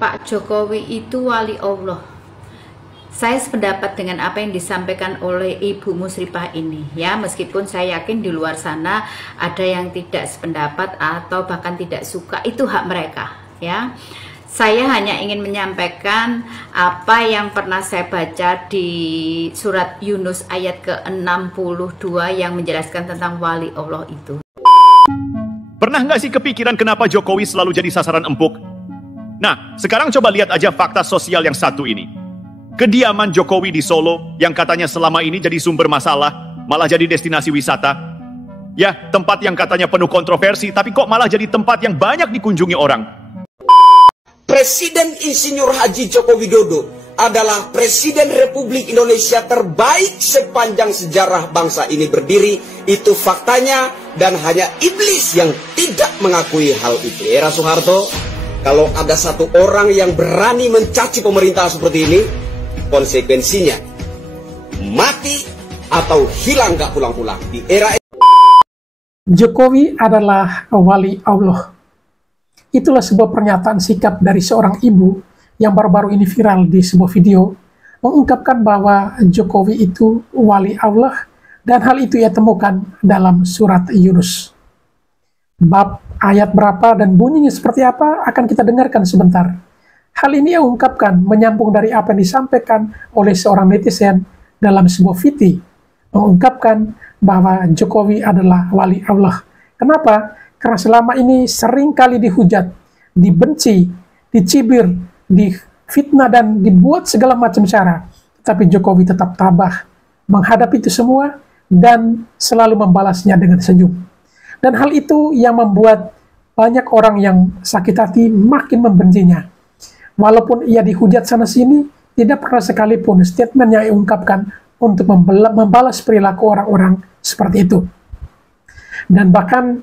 Pak Jokowi itu wali Allah. Saya sependapat dengan apa yang disampaikan oleh Ibu Musripah ini, ya, meskipun saya yakin di luar sana ada yang tidak sependapat atau bahkan tidak suka, itu hak mereka, ya. Saya hanya ingin menyampaikan apa yang pernah saya baca di surat Yunus ayat ke-62 yang menjelaskan tentang wali Allah itu. Pernah nggak sih kepikiran kenapa Jokowi selalu jadi sasaran empuk? Nah, sekarang coba lihat aja fakta sosial yang satu ini. Kediaman Jokowi di Solo yang katanya selama ini jadi sumber masalah, malah jadi destinasi wisata. Ya, tempat yang katanya penuh kontroversi, tapi kok malah jadi tempat yang banyak dikunjungi orang. Presiden Insinyur Haji Joko Widodo adalah Presiden Republik Indonesia terbaik sepanjang sejarah bangsa ini berdiri. Itu faktanya, dan hanya iblis yang tidak mengakui hal itu. Era Soeharto, kalau ada satu orang yang berani mencaci pemerintah seperti ini, konsekuensinya mati atau hilang gak pulang-pulang. Di era Jokowi adalah wali Allah. Itulah sebuah pernyataan sikap dari seorang ibu yang baru-baru ini viral di sebuah video, mengungkapkan bahwa Jokowi itu wali Allah, dan hal itu ia temukan dalam surat Yunus. Bab, ayat berapa, dan bunyinya seperti apa akan kita dengarkan sebentar. Hal ini ia ungkapkan menyambung dari apa yang disampaikan oleh seorang netizen dalam sebuah video, mengungkapkan bahwa Jokowi adalah wali Allah. Kenapa? Karena selama ini sering kali dihujat, dibenci, dicibir, difitnah, dan dibuat segala macam cara. Tapi Jokowi tetap tabah menghadapi itu semua dan selalu membalasnya dengan senyum. Dan hal itu yang membuat banyak orang yang sakit hati makin membencinya. Walaupun ia dihujat sana-sini, tidak pernah sekalipun statement yang ia ungkapkan untuk membalas perilaku orang-orang seperti itu. Dan bahkan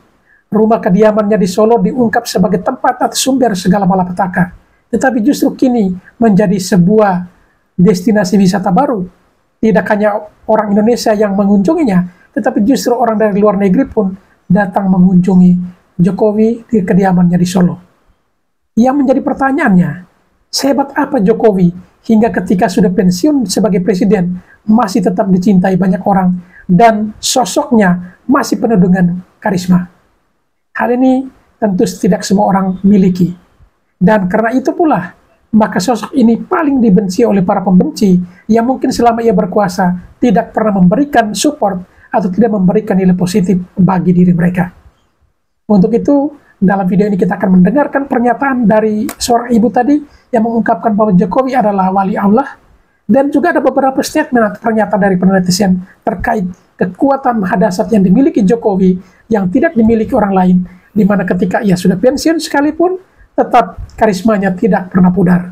rumah kediamannya di Solo diungkap sebagai tempat atau sumber segala malapetaka. Tetapi justru kini menjadi sebuah destinasi wisata baru. Tidak hanya orang Indonesia yang mengunjunginya, tetapi justru orang dari luar negeri pun datang mengunjungi Jokowi di kediamannya di Solo. Yang menjadi pertanyaannya, sehebat apa Jokowi hingga ketika sudah pensiun sebagai presiden masih tetap dicintai banyak orang dan sosoknya masih penuh dengan karisma. Hal ini tentu tidak semua orang miliki. Dan karena itu pula, maka sosok ini paling dibenci oleh para pembenci yang mungkin selama ia berkuasa tidak pernah memberikan support atau tidak memberikan nilai positif bagi diri mereka. Untuk itu, dalam video ini kita akan mendengarkan pernyataan dari seorang ibu tadi yang mengungkapkan bahwa Jokowi adalah wali Allah, dan juga ada beberapa statement atau pernyataan dari netizen terkait kekuatan hadasat yang dimiliki Jokowi yang tidak dimiliki orang lain, di mana ketika ia sudah pensiun sekalipun, tetap karismanya tidak pernah pudar.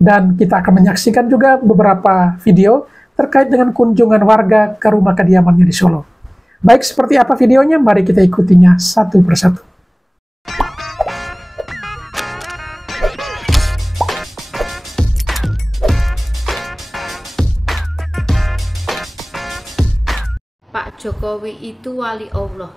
Dan kita akan menyaksikan juga beberapa video terkait dengan kunjungan warga ke rumah kediamannya di Solo. Baik, seperti apa videonya? Mari kita ikutinya satu persatu. Pak Jokowi itu wali Allah.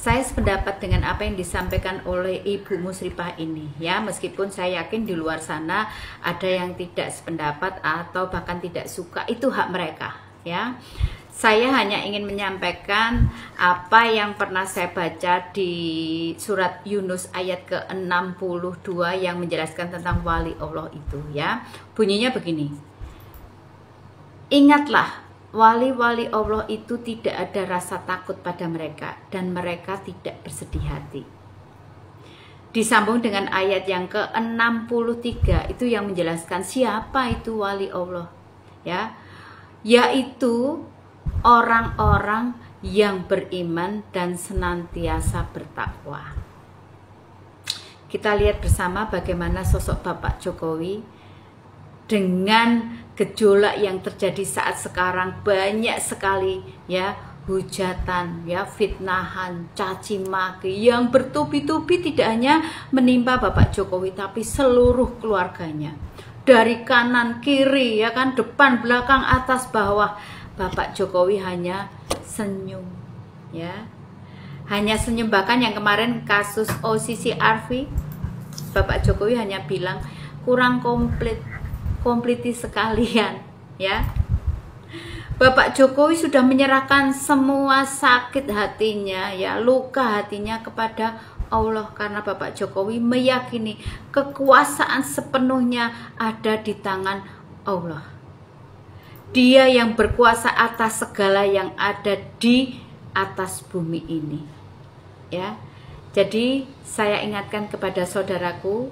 Saya sependapat dengan apa yang disampaikan oleh Ibu Musripah ini, ya, meskipun saya yakin di luar sana ada yang tidak sependapat atau bahkan tidak suka, itu hak mereka, ya. Saya hanya ingin menyampaikan apa yang pernah saya baca di surat Yunus ayat ke-62 yang menjelaskan tentang wali Allah itu, ya. Bunyinya begini. Ingatlah, wali-wali Allah itu tidak ada rasa takut pada mereka dan mereka tidak bersedih hati. Disambung dengan ayat yang ke-63 itu yang menjelaskan siapa itu wali Allah, ya, yaitu orang-orang yang beriman dan senantiasa bertakwa. Kita lihat bersama bagaimana sosok Bapak Jokowi dengan gejolak yang terjadi saat sekarang, banyak sekali, ya, hujatan, ya, fitnahan, caci maki yang bertubi-tubi tidak hanya menimpa Bapak Jokowi tapi seluruh keluarganya. Dari kanan kiri, ya kan, depan belakang atas bawah, Bapak Jokowi hanya senyum, ya. Hanya senyum. Bahkan yang kemarin kasus OCC Arfi, Bapak Jokowi hanya bilang kurang kompliti sekalian, ya. Bapak Jokowi sudah menyerahkan semua sakit hatinya, ya, luka hatinya kepada Allah, karena Bapak Jokowi meyakini kekuasaan sepenuhnya ada di tangan Allah. Dia yang berkuasa atas segala yang ada di atas bumi ini, ya. Jadi saya ingatkan kepada saudaraku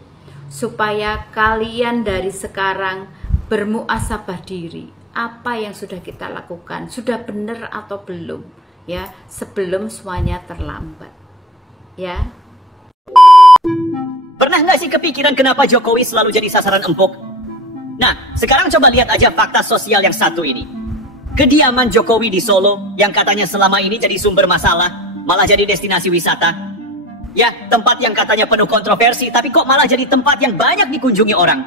supaya kalian dari sekarang bermuasabah diri. Apa yang sudah kita lakukan sudah benar atau belum, ya, sebelum semuanya terlambat, ya. Pernah nggak sih kepikiran kenapa Jokowi selalu jadi sasaran empuk? Nah, sekarang coba lihat aja fakta sosial yang satu ini. Kediaman Jokowi di Solo yang katanya selama ini jadi sumber masalah, malah jadi destinasi wisata. Ya, tempat yang katanya penuh kontroversi, tapi kok malah jadi tempat yang banyak dikunjungi orang.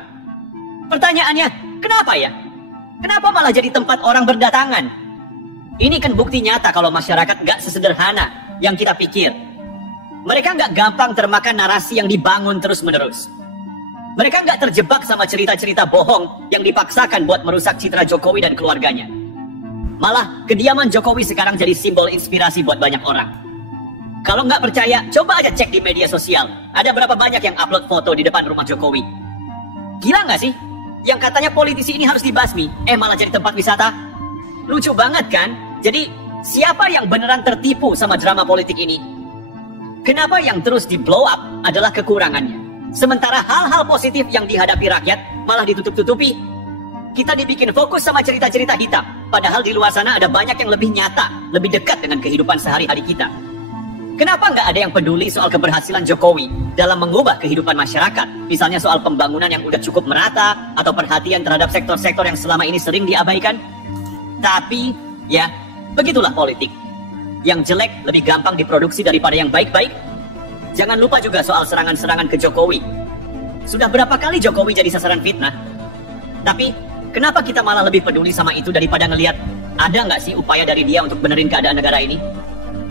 Pertanyaannya, kenapa ya? Kenapa malah jadi tempat orang berdatangan? Ini kan bukti nyata kalau masyarakat nggak sesederhana yang kita pikir. Mereka nggak gampang termakan narasi yang dibangun terus-menerus. Mereka nggak terjebak sama cerita-cerita bohong yang dipaksakan buat merusak citra Jokowi dan keluarganya. Malah, kediaman Jokowi sekarang jadi simbol inspirasi buat banyak orang. Kalau nggak percaya, coba aja cek di media sosial. Ada berapa banyak yang upload foto di depan rumah Jokowi. Gila nggak sih? Yang katanya politisi ini harus dibasmi, malah jadi tempat wisata. Lucu banget kan? Jadi, siapa yang beneran tertipu sama drama politik ini? Kenapa yang terus di blow up adalah kekurangannya? Sementara hal-hal positif yang dihadapi rakyat malah ditutup-tutupi. Kita dibikin fokus sama cerita-cerita hitam, padahal di luar sana ada banyak yang lebih nyata, lebih dekat dengan kehidupan sehari-hari kita. Kenapa nggak ada yang peduli soal keberhasilan Jokowi dalam mengubah kehidupan masyarakat? Misalnya soal pembangunan yang udah cukup merata, atau perhatian terhadap sektor-sektor yang selama ini sering diabaikan? Tapi, ya, begitulah politik. Yang jelek lebih gampang diproduksi daripada yang baik-baik. Jangan lupa juga soal serangan-serangan ke Jokowi. Sudah berapa kali Jokowi jadi sasaran fitnah? Tapi, kenapa kita malah lebih peduli sama itu daripada ngelihat ada nggak sih upaya dari dia untuk benerin keadaan negara ini?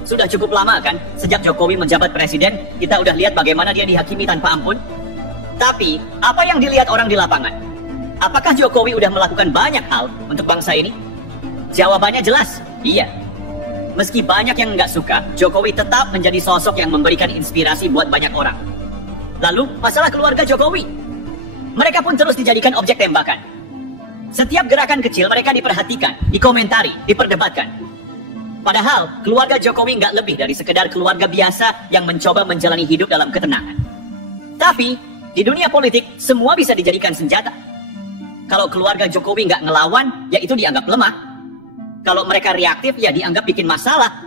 Sudah cukup lama kan, sejak Jokowi menjabat presiden, kita udah lihat bagaimana dia dihakimi tanpa ampun. Tapi, apa yang dilihat orang di lapangan? Apakah Jokowi udah melakukan banyak hal untuk bangsa ini? Jawabannya jelas, iya. Meski banyak yang nggak suka, Jokowi tetap menjadi sosok yang memberikan inspirasi buat banyak orang. Lalu, masalah keluarga Jokowi. Mereka pun terus dijadikan objek tembakan. Setiap gerakan kecil mereka diperhatikan, dikomentari, diperdebatkan. Padahal, keluarga Jokowi nggak lebih dari sekedar keluarga biasa yang mencoba menjalani hidup dalam ketenangan. Tapi, di dunia politik, semua bisa dijadikan senjata. Kalau keluarga Jokowi nggak ngelawan, ya itu dianggap lemah. Kalau mereka reaktif, ya dianggap bikin masalah.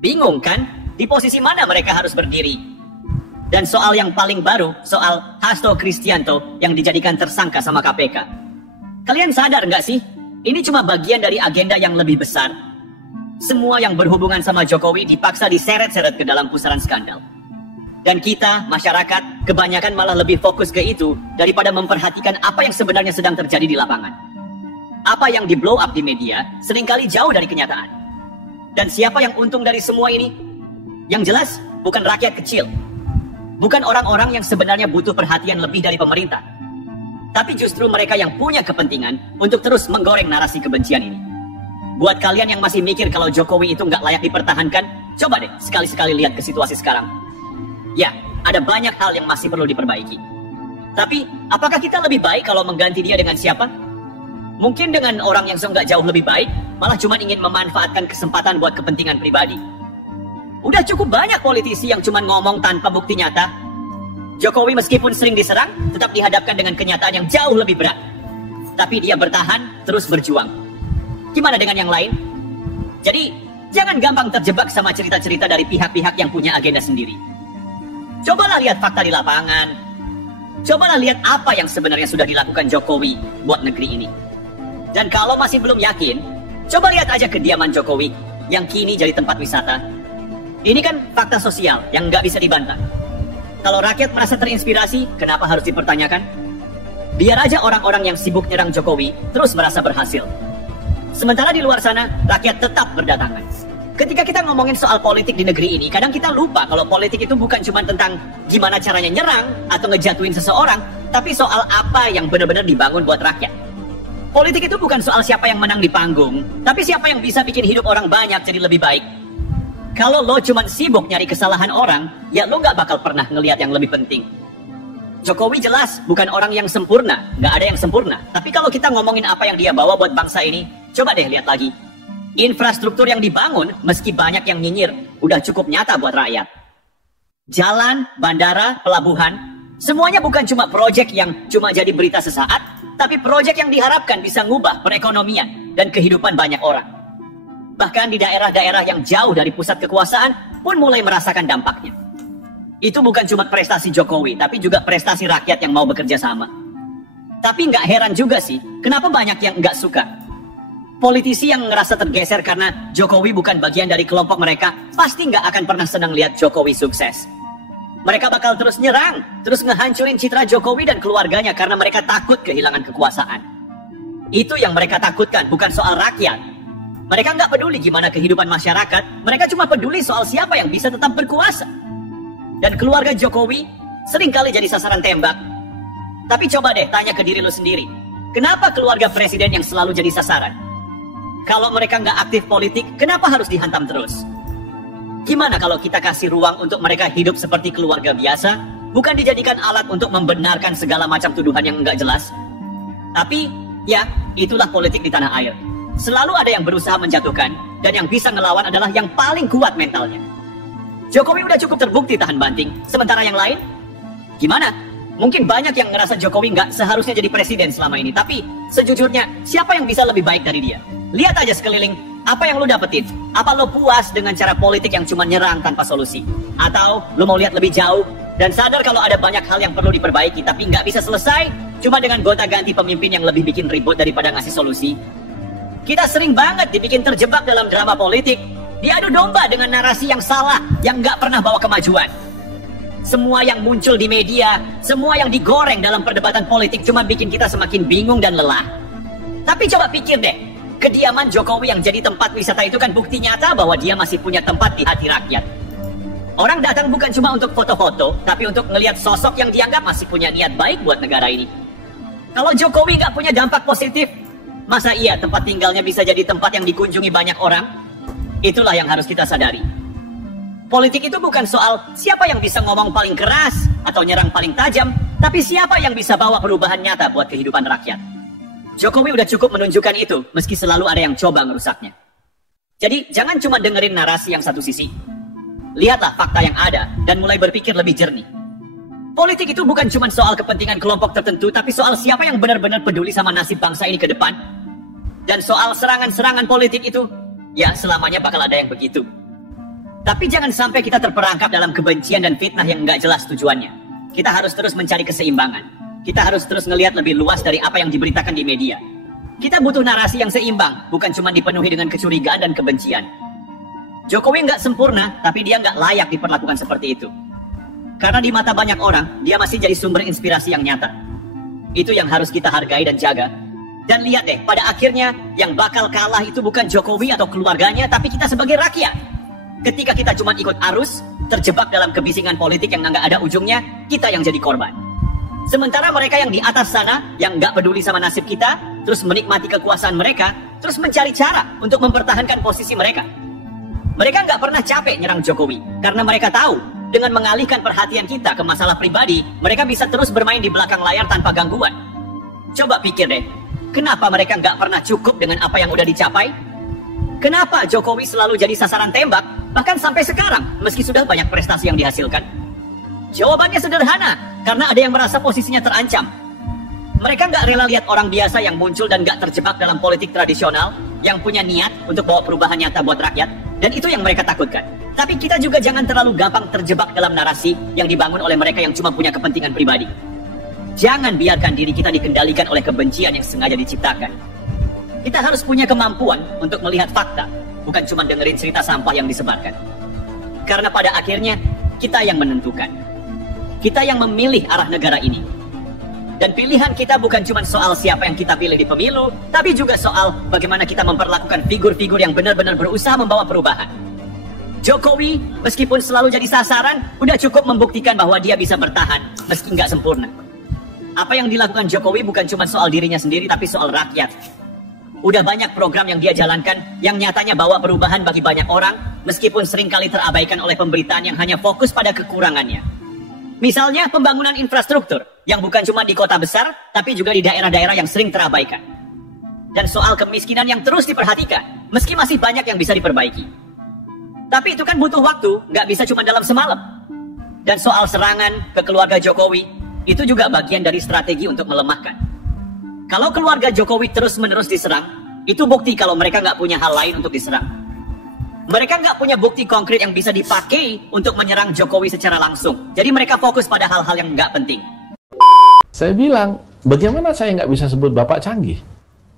Bingung kan? Di posisi mana mereka harus berdiri? Dan soal yang paling baru, soal Hasto Kristianto yang dijadikan tersangka sama KPK. Kalian sadar nggak sih? Ini cuma bagian dari agenda yang lebih besar. Semua yang berhubungan sama Jokowi dipaksa diseret-seret ke dalam pusaran skandal. Dan kita, masyarakat, kebanyakan malah lebih fokus ke itu daripada memperhatikan apa yang sebenarnya sedang terjadi di lapangan. Apa yang di blow up di media seringkali jauh dari kenyataan. Dan siapa yang untung dari semua ini? Yang jelas, bukan rakyat kecil. Bukan orang-orang yang sebenarnya butuh perhatian lebih dari pemerintah. Tapi justru mereka yang punya kepentingan untuk terus menggoreng narasi kebencian ini. Buat kalian yang masih mikir kalau Jokowi itu nggak layak dipertahankan, coba deh sekali-sekali lihat ke situasi sekarang. Ya, ada banyak hal yang masih perlu diperbaiki. Tapi, apakah kita lebih baik kalau mengganti dia dengan siapa? Mungkin dengan orang yang nggak jauh lebih baik, malah cuma ingin memanfaatkan kesempatan buat kepentingan pribadi. Udah cukup banyak politisi yang cuma ngomong tanpa bukti nyata. Jokowi meskipun sering diserang, tetap dihadapkan dengan kenyataan yang jauh lebih berat. Tapi dia bertahan, terus berjuang. Gimana dengan yang lain? Jadi, jangan gampang terjebak sama cerita-cerita dari pihak-pihak yang punya agenda sendiri. Cobalah lihat fakta di lapangan. Cobalah lihat apa yang sebenarnya sudah dilakukan Jokowi buat negeri ini. Dan kalau masih belum yakin, coba lihat aja kediaman Jokowi yang kini jadi tempat wisata. Ini kan fakta sosial yang nggak bisa dibantah. Kalau rakyat merasa terinspirasi, kenapa harus dipertanyakan? Biar aja orang-orang yang sibuk nyerang Jokowi terus merasa berhasil. Sementara di luar sana, rakyat tetap berdatangan. Ketika kita ngomongin soal politik di negeri ini, kadang kita lupa kalau politik itu bukan cuma tentang gimana caranya nyerang atau ngejatuhin seseorang, tapi soal apa yang benar-benar dibangun buat rakyat. Politik itu bukan soal siapa yang menang di panggung, tapi siapa yang bisa bikin hidup orang banyak jadi lebih baik. Kalau lo cuma sibuk nyari kesalahan orang, ya lo gak bakal pernah ngelihat yang lebih penting. Jokowi jelas bukan orang yang sempurna, gak ada yang sempurna. Tapi kalau kita ngomongin apa yang dia bawa buat bangsa ini, coba deh lihat lagi. Infrastruktur yang dibangun, meski banyak yang nyinyir, udah cukup nyata buat rakyat. Jalan, bandara, pelabuhan, semuanya bukan cuma proyek yang cuma jadi berita sesaat, tapi proyek yang diharapkan bisa ngubah perekonomian dan kehidupan banyak orang. Bahkan di daerah-daerah yang jauh dari pusat kekuasaan pun mulai merasakan dampaknya. Itu bukan cuma prestasi Jokowi, tapi juga prestasi rakyat yang mau bekerja sama. Tapi nggak heran juga sih, kenapa banyak yang nggak suka. Politisi yang ngerasa tergeser karena Jokowi bukan bagian dari kelompok mereka, pasti nggak akan pernah senang lihat Jokowi sukses. Mereka bakal terus nyerang, terus ngehancurin citra Jokowi dan keluarganya karena mereka takut kehilangan kekuasaan. Itu yang mereka takutkan, bukan soal rakyat. Mereka nggak peduli gimana kehidupan masyarakat, mereka cuma peduli soal siapa yang bisa tetap berkuasa. Dan keluarga Jokowi seringkali jadi sasaran tembak. Tapi coba deh tanya ke diri lu sendiri, kenapa keluarga presiden yang selalu jadi sasaran? Kalau mereka nggak aktif politik, kenapa harus dihantam terus? Gimana kalau kita kasih ruang untuk mereka hidup seperti keluarga biasa, bukan dijadikan alat untuk membenarkan segala macam tuduhan yang nggak jelas? Tapi, ya, itulah politik di tanah air. Selalu ada yang berusaha menjatuhkan, dan yang bisa ngelawan adalah yang paling kuat mentalnya. Jokowi udah cukup terbukti tahan banting, sementara yang lain, gimana? Mungkin banyak yang ngerasa Jokowi nggak seharusnya jadi presiden selama ini, tapi sejujurnya, siapa yang bisa lebih baik dari dia? Lihat aja sekeliling, apa yang lo dapetin? Apa lo puas dengan cara politik yang cuma nyerang tanpa solusi? Atau lo mau lihat lebih jauh dan sadar kalau ada banyak hal yang perlu diperbaiki tapi nggak bisa selesai cuma dengan gonta-ganti pemimpin yang lebih bikin ribut daripada ngasih solusi? Kita sering banget dibikin terjebak dalam drama politik, diadu domba dengan narasi yang salah, yang nggak pernah bawa kemajuan. Semua yang muncul di media, semua yang digoreng dalam perdebatan politik cuma bikin kita semakin bingung dan lelah. Tapi coba pikir deh, kediaman Jokowi yang jadi tempat wisata itu kan bukti nyata bahwa dia masih punya tempat di hati rakyat. Orang datang bukan cuma untuk foto-foto, tapi untuk ngelihat sosok yang dianggap masih punya niat baik buat negara ini. Kalau Jokowi nggak punya dampak positif, masa iya tempat tinggalnya bisa jadi tempat yang dikunjungi banyak orang? Itulah yang harus kita sadari. Politik itu bukan soal siapa yang bisa ngomong paling keras atau nyerang paling tajam, tapi siapa yang bisa bawa perubahan nyata buat kehidupan rakyat. Jokowi udah cukup menunjukkan itu, meski selalu ada yang coba ngerusaknya. Jadi, jangan cuma dengerin narasi yang satu sisi. Lihatlah fakta yang ada, dan mulai berpikir lebih jernih. Politik itu bukan cuma soal kepentingan kelompok tertentu, tapi soal siapa yang benar-benar peduli sama nasib bangsa ini ke depan. Dan soal serangan-serangan politik itu, ya selamanya bakal ada yang begitu. Tapi jangan sampai kita terperangkap dalam kebencian dan fitnah yang nggak jelas tujuannya. Kita harus terus mencari keseimbangan. Kita harus terus ngelihat lebih luas dari apa yang diberitakan di media. Kita butuh narasi yang seimbang, bukan cuma dipenuhi dengan kecurigaan dan kebencian. Jokowi nggak sempurna, tapi dia nggak layak diperlakukan seperti itu. Karena di mata banyak orang, dia masih jadi sumber inspirasi yang nyata. Itu yang harus kita hargai dan jaga. Dan lihat deh, pada akhirnya yang bakal kalah itu bukan Jokowi atau keluarganya, tapi kita sebagai rakyat. Ketika kita cuma ikut arus, terjebak dalam kebisingan politik yang nggak ada ujungnya, kita yang jadi korban. Sementara mereka yang di atas sana, yang nggak peduli sama nasib kita, terus menikmati kekuasaan mereka, terus mencari cara untuk mempertahankan posisi mereka. Mereka nggak pernah capek nyerang Jokowi, karena mereka tahu, dengan mengalihkan perhatian kita ke masalah pribadi, mereka bisa terus bermain di belakang layar tanpa gangguan. Coba pikir deh, kenapa mereka nggak pernah cukup dengan apa yang udah dicapai? Kenapa Jokowi selalu jadi sasaran tembak, bahkan sampai sekarang, meski sudah banyak prestasi yang dihasilkan? Jawabannya sederhana, karena ada yang merasa posisinya terancam. Mereka nggak rela lihat orang biasa yang muncul dan nggak terjebak dalam politik tradisional, yang punya niat untuk bawa perubahan nyata buat rakyat, dan itu yang mereka takutkan. Tapi kita juga jangan terlalu gampang terjebak dalam narasi yang dibangun oleh mereka yang cuma punya kepentingan pribadi. Jangan biarkan diri kita dikendalikan oleh kebencian yang sengaja diciptakan. Kita harus punya kemampuan untuk melihat fakta, bukan cuma dengerin cerita sampah yang disebarkan. Karena pada akhirnya, kita yang menentukan. Kita yang memilih arah negara ini. Dan pilihan kita bukan cuma soal siapa yang kita pilih di pemilu, tapi juga soal bagaimana kita memperlakukan figur-figur yang benar-benar berusaha membawa perubahan. Jokowi meskipun selalu jadi sasaran, udah cukup membuktikan bahwa dia bisa bertahan meski nggak sempurna. Apa yang dilakukan Jokowi bukan cuma soal dirinya sendiri, tapi soal rakyat. Udah banyak program yang dia jalankan yang nyatanya bawa perubahan bagi banyak orang, meskipun seringkali terabaikan oleh pemberitaan yang hanya fokus pada kekurangannya. Misalnya pembangunan infrastruktur, yang bukan cuma di kota besar, tapi juga di daerah-daerah yang sering terabaikan. Dan soal kemiskinan yang terus diperhatikan, meski masih banyak yang bisa diperbaiki. Tapi itu kan butuh waktu, nggak bisa cuma dalam semalam. Dan soal serangan ke keluarga Jokowi, itu juga bagian dari strategi untuk melemahkan. Kalau keluarga Jokowi terus-menerus diserang, itu bukti kalau mereka nggak punya hal lain untuk diserang. Mereka nggak punya bukti konkret yang bisa dipakai untuk menyerang Jokowi secara langsung. Jadi mereka fokus pada hal-hal yang nggak penting. Saya bilang, bagaimana saya nggak bisa sebut Bapak canggih?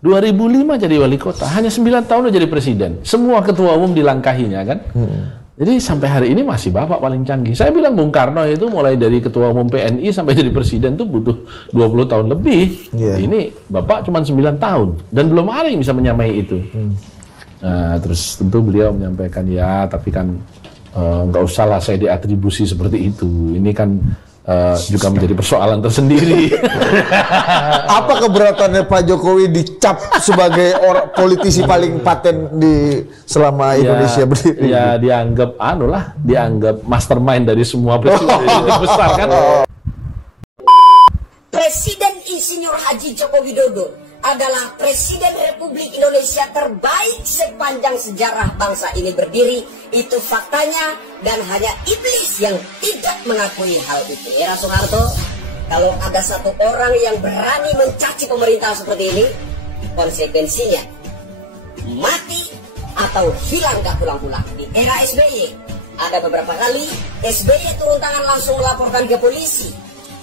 2005 jadi wali kota, hanya 9 tahun udah jadi presiden. Semua ketua umum dilangkahinya kan. Jadi sampai hari ini masih Bapak paling canggih. Saya bilang Bung Karno itu mulai dari ketua umum PNI sampai jadi presiden tuh butuh 20 tahun lebih. Ini Bapak cuma 9 tahun. Dan belum ada yang bisa menyamai itu. Nah, terus tentu beliau menyampaikan, ya tapi kan nggak usah lah saya diatribusi seperti itu. Ini kan juga menjadi persoalan tersendiri. Apa keberatannya Pak Jokowi dicap sebagai orang politisi paling paten di selama Indonesia berdiri? Ya dianggap dianggap mastermind dari semua presiden besar kan. Presiden Insinyur Haji Joko Widodo adalah Presiden Republik Indonesia terbaik sepanjang sejarah bangsa ini berdiri. Itu faktanya, dan hanya iblis yang tidak mengakui hal itu. Era Soeharto, kalau ada satu orang yang berani mencaci pemerintah seperti ini, konsekuensinya mati atau hilang gak pulang-pulang. Di era SBY, ada beberapa kali SBY turun tangan langsung melaporkan ke polisi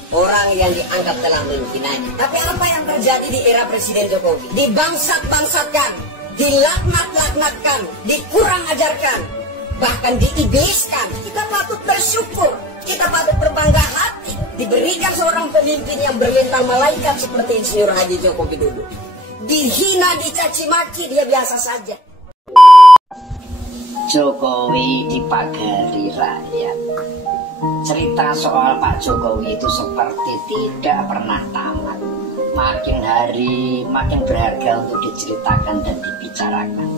orang yang dianggap telah menghinanya. Tapi apa yang terjadi di era Presiden Jokowi? Dibangsat-bangsatkan, dilaknat-laknatkan, dikurang ajarkan, bahkan diibliskan. Kita patut bersyukur, kita patut berbangga hati diberikan seorang pemimpin yang berlintang malaikat seperti Insinyur Haji Joko Widodo. Dihina, dicaci maki, dia biasa saja. Jokowi dipagari rakyat. Cerita soal Pak Jokowi itu seperti tidak pernah tamat. Makin hari makin berharga untuk diceritakan dan dibicarakan.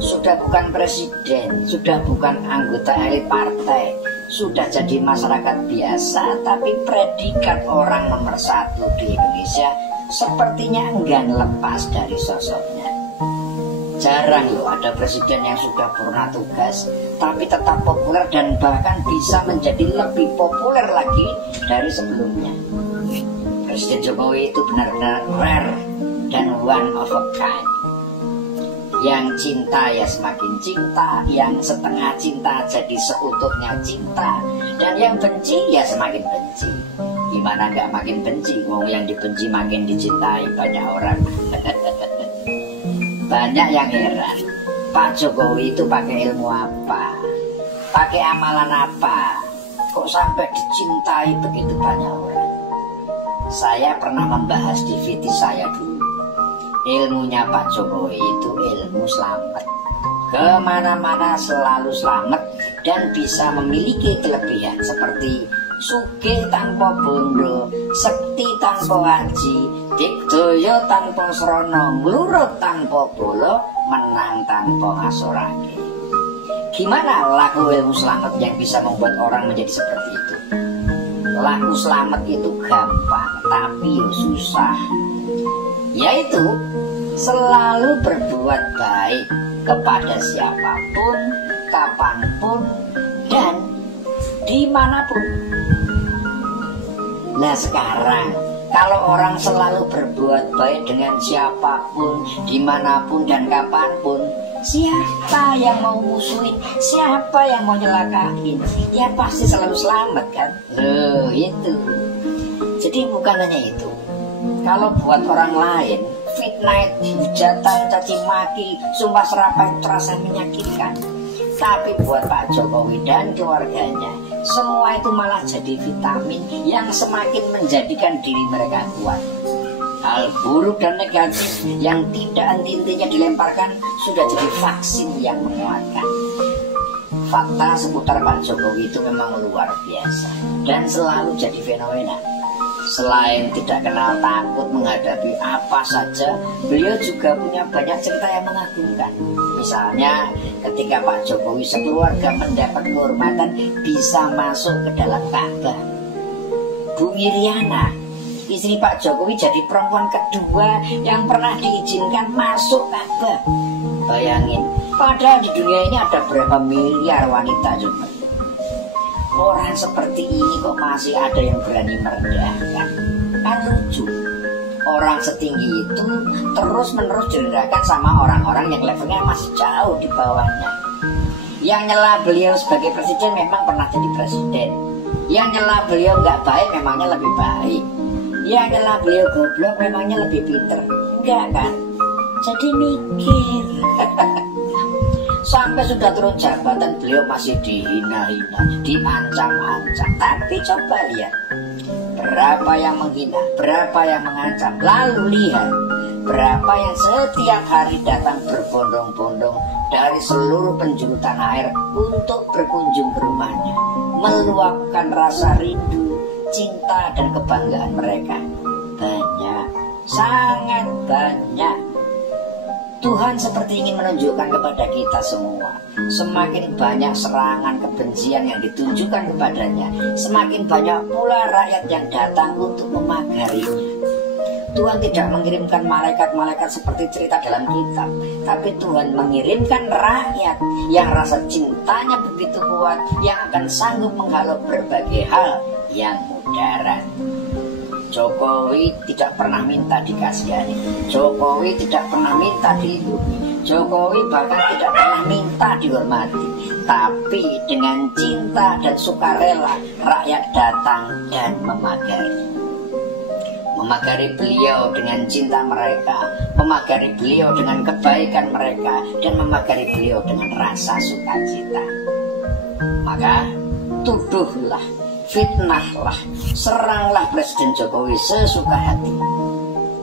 Sudah bukan presiden, sudah bukan anggota elit partai, sudah jadi masyarakat biasa, tapi predikat orang nomor 1 di Indonesia sepertinya enggan lepas dari sosoknya. Jarang loh ada presiden yang sudah purna tugas tapi tetap populer dan bahkan bisa menjadi lebih populer lagi dari sebelumnya. Presiden Jokowi itu benar-benar rare dan one of a kind. Yang cinta ya semakin cinta, yang setengah cinta jadi seutuhnya cinta, dan yang benci ya semakin benci. Gimana nggak makin benci? Wong yang dibenci makin dicintai banyak orang. Banyak yang heran, Pak Jokowi itu pakai ilmu apa? Pakai amalan apa? Kok sampai dicintai begitu banyak orang? Saya pernah membahas di VT saya dulu. Ilmunya Pak Jokowi itu ilmu selamat. Kemana-mana selalu selamat dan bisa memiliki kelebihan seperti sugih tanpa bondo, sekti tanpa haji, dikdaya tanpa srana, nglurut tanpa bola, menang tanpa asorake. Gimana laku ilmu selamat yang bisa membuat orang menjadi seperti itu? Laku selamat itu gampang, tapi susah. Yaitu selalu berbuat baik kepada siapapun, kapanpun, dan dimanapun. Nah sekarang, kalau orang selalu berbuat baik dengan siapapun, dimanapun dan kapanpun, siapa yang mau musuhin, siapa yang mau nyelakain, ya pasti selalu selamat kan? Loh itu. Jadi bukan hanya itu. Kalau buat orang lain, fitnah, hujatan, caci maki, sumpah serapah terasa menyakitkan. Tapi buat Pak Jokowi dan keluarganya, semua itu malah jadi vitamin yang semakin menjadikan diri mereka kuat. Hal buruk dan negatif yang tidak henti-hentinya dilemparkan sudah jadi vaksin yang menguatkan. fakta seputar Pak Jokowi itu memang luar biasa dan selalu jadi fenomena. Selain tidak kenal takut menghadapi apa saja, beliau juga punya banyak cerita yang mengagumkan. Misalnya ketika Pak Jokowi sekeluarga mendapat kehormatan bisa masuk ke dalam Ka'bah. Bu Iriana, istri Pak Jokowi, jadi perempuan kedua yang pernah diizinkan masuk Ka'bah. Bayangin, padahal di dunia ini ada berapa miliar wanita juga. Orang seperti ini kok masih ada yang berani merendahkan? Kan lucu. Orang setinggi itu terus-menerus direndahkan sama orang-orang yang levelnya masih jauh di bawahnya. Yang nyela beliau sebagai presiden memang pernah jadi presiden. Yang nyela beliau nggak baik memangnya lebih baik. Yang nyela beliau goblok memangnya lebih pinter. Enggak kan? Jadi mikir. Sampai sudah turun jabatan beliau masih dihina-hina, diancam-ancam. Tapi coba lihat, berapa yang menghina, berapa yang mengancam. Lalu lihat, berapa yang setiap hari datang berbondong-bondong dari seluruh penjuru tanah air untuk berkunjung ke rumahnya, meluapkan rasa rindu, cinta, dan kebanggaan mereka. Banyak, sangat banyak. Tuhan seperti ingin menunjukkan kepada kita semua, semakin banyak serangan kebencian yang ditujukan kepadanya, semakin banyak pula rakyat yang datang untuk memagarinya. Tuhan tidak mengirimkan malaikat-malaikat seperti cerita dalam kitab, tapi Tuhan mengirimkan rakyat yang rasa cintanya begitu kuat, yang akan sanggup menghalau berbagai hal yang mudarat. Jokowi tidak pernah minta dikasihani, Jokowi tidak pernah minta dilindungi, Jokowi bahkan tidak pernah minta dihormati. Tapi dengan cinta dan sukarela rakyat datang dan memagari. Memagari beliau dengan cinta mereka, memagari beliau dengan kebaikan mereka, dan memagari beliau dengan rasa sukacita. Maka tuduhlah, fitnahlah, seranglah Presiden Jokowi sesuka hati.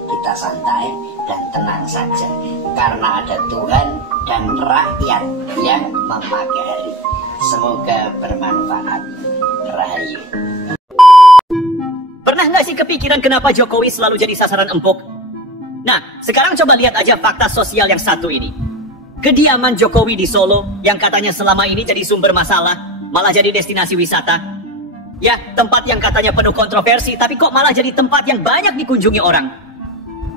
Kita santai dan tenang saja, karena ada Tuhan dan rakyat yang memagari. Semoga bermanfaat. Rahayu. Pernah nggak sih kepikiran kenapa Jokowi selalu jadi sasaran empuk? Nah, sekarang coba lihat aja fakta sosial yang satu ini. Kediaman Jokowi di Solo yang katanya selama ini jadi sumber masalah, malah jadi destinasi wisata. Ya, tempat yang katanya penuh kontroversi, tapi kok malah jadi tempat yang banyak dikunjungi orang.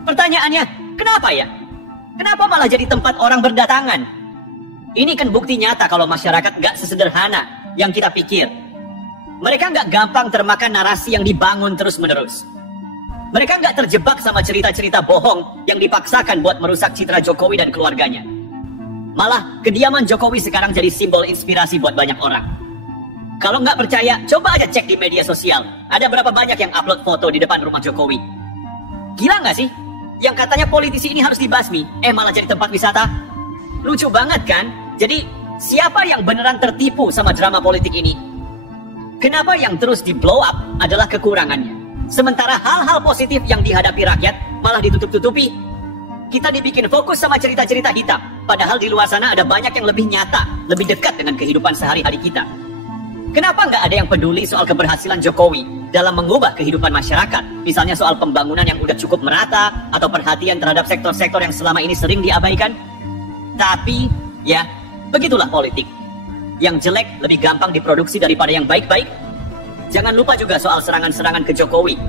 Pertanyaannya, kenapa ya? Kenapa malah jadi tempat orang berdatangan? Ini kan bukti nyata kalau masyarakat nggak sesederhana yang kita pikir. Mereka nggak gampang termakan narasi yang dibangun terus-menerus. Mereka nggak terjebak sama cerita-cerita bohong yang dipaksakan buat merusak citra Jokowi dan keluarganya. Malah, kediaman Jokowi sekarang jadi simbol inspirasi buat banyak orang. Kalau nggak percaya, coba aja cek di media sosial. Ada berapa banyak yang upload foto di depan rumah Jokowi. Gila nggak sih? Yang katanya politisi ini harus dibasmi, malah jadi tempat wisata. Lucu banget kan? Jadi, siapa yang beneran tertipu sama drama politik ini? Kenapa yang terus di blow up adalah kekurangannya? Sementara hal-hal positif yang dihadapi rakyat malah ditutup-tutupi. Kita dibikin fokus sama cerita-cerita hitam, padahal di luar sana ada banyak yang lebih nyata, lebih dekat dengan kehidupan sehari-hari kita. Kenapa nggak ada yang peduli soal keberhasilan Jokowi dalam mengubah kehidupan masyarakat? Misalnya soal pembangunan yang udah cukup merata, atau perhatian terhadap sektor-sektor yang selama ini sering diabaikan. Tapi, ya, begitulah politik. Yang jelek lebih gampang diproduksi daripada yang baik-baik. Jangan lupa juga soal serangan-serangan ke Jokowi.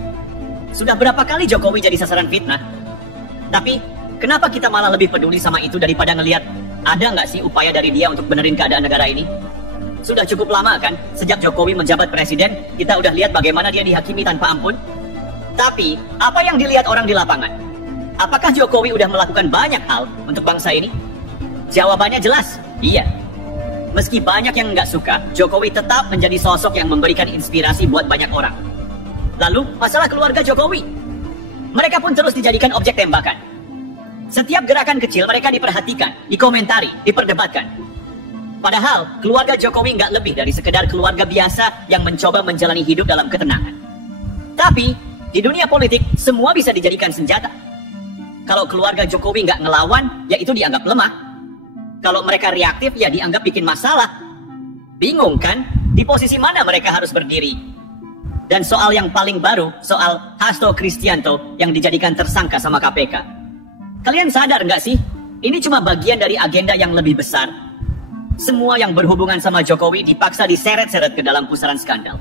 Sudah berapa kali Jokowi jadi sasaran fitnah? Tapi, kenapa kita malah lebih peduli sama itu daripada ngelihat ada nggak sih upaya dari dia untuk benerin keadaan negara ini? Sudah cukup lama kan, sejak Jokowi menjabat presiden, kita udah lihat bagaimana dia dihakimi tanpa ampun. Tapi, apa yang dilihat orang di lapangan? Apakah Jokowi udah melakukan banyak hal untuk bangsa ini? Jawabannya jelas, iya. Meski banyak yang nggak suka, Jokowi tetap menjadi sosok yang memberikan inspirasi buat banyak orang. Lalu, masalah keluarga Jokowi. Mereka pun terus dijadikan objek tembakan. Setiap gerakan kecil mereka diperhatikan, dikomentari, diperdebatkan. Padahal, keluarga Jokowi nggak lebih dari sekedar keluarga biasa yang mencoba menjalani hidup dalam ketenangan. Tapi, di dunia politik, semua bisa dijadikan senjata. Kalau keluarga Jokowi nggak ngelawan, ya itu dianggap lemah. Kalau mereka reaktif, ya dianggap bikin masalah. Bingung kan? Di posisi mana mereka harus berdiri? Dan soal yang paling baru, soal Hasto Kristianto yang dijadikan tersangka sama KPK. Kalian sadar nggak sih? Ini cuma bagian dari agenda yang lebih besar. Semua yang berhubungan sama Jokowi dipaksa diseret-seret ke dalam pusaran skandal.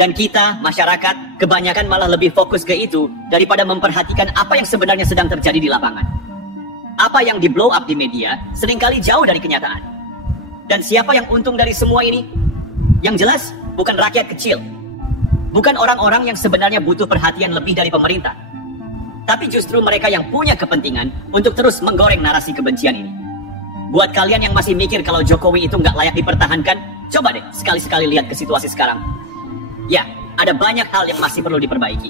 Dan kita, masyarakat, kebanyakan malah lebih fokus ke itu daripada memperhatikan apa yang sebenarnya sedang terjadi di lapangan. Apa yang di blow up di media seringkali jauh dari kenyataan. Dan siapa yang untung dari semua ini? Yang jelas, bukan rakyat kecil. Bukan orang-orang yang sebenarnya butuh perhatian lebih dari pemerintah. Tapi justru mereka yang punya kepentingan untuk terus menggoreng narasi kebencian ini. Buat kalian yang masih mikir kalau Jokowi itu nggak layak dipertahankan, coba deh sekali-sekali lihat ke situasi sekarang. Ya, ada banyak hal yang masih perlu diperbaiki.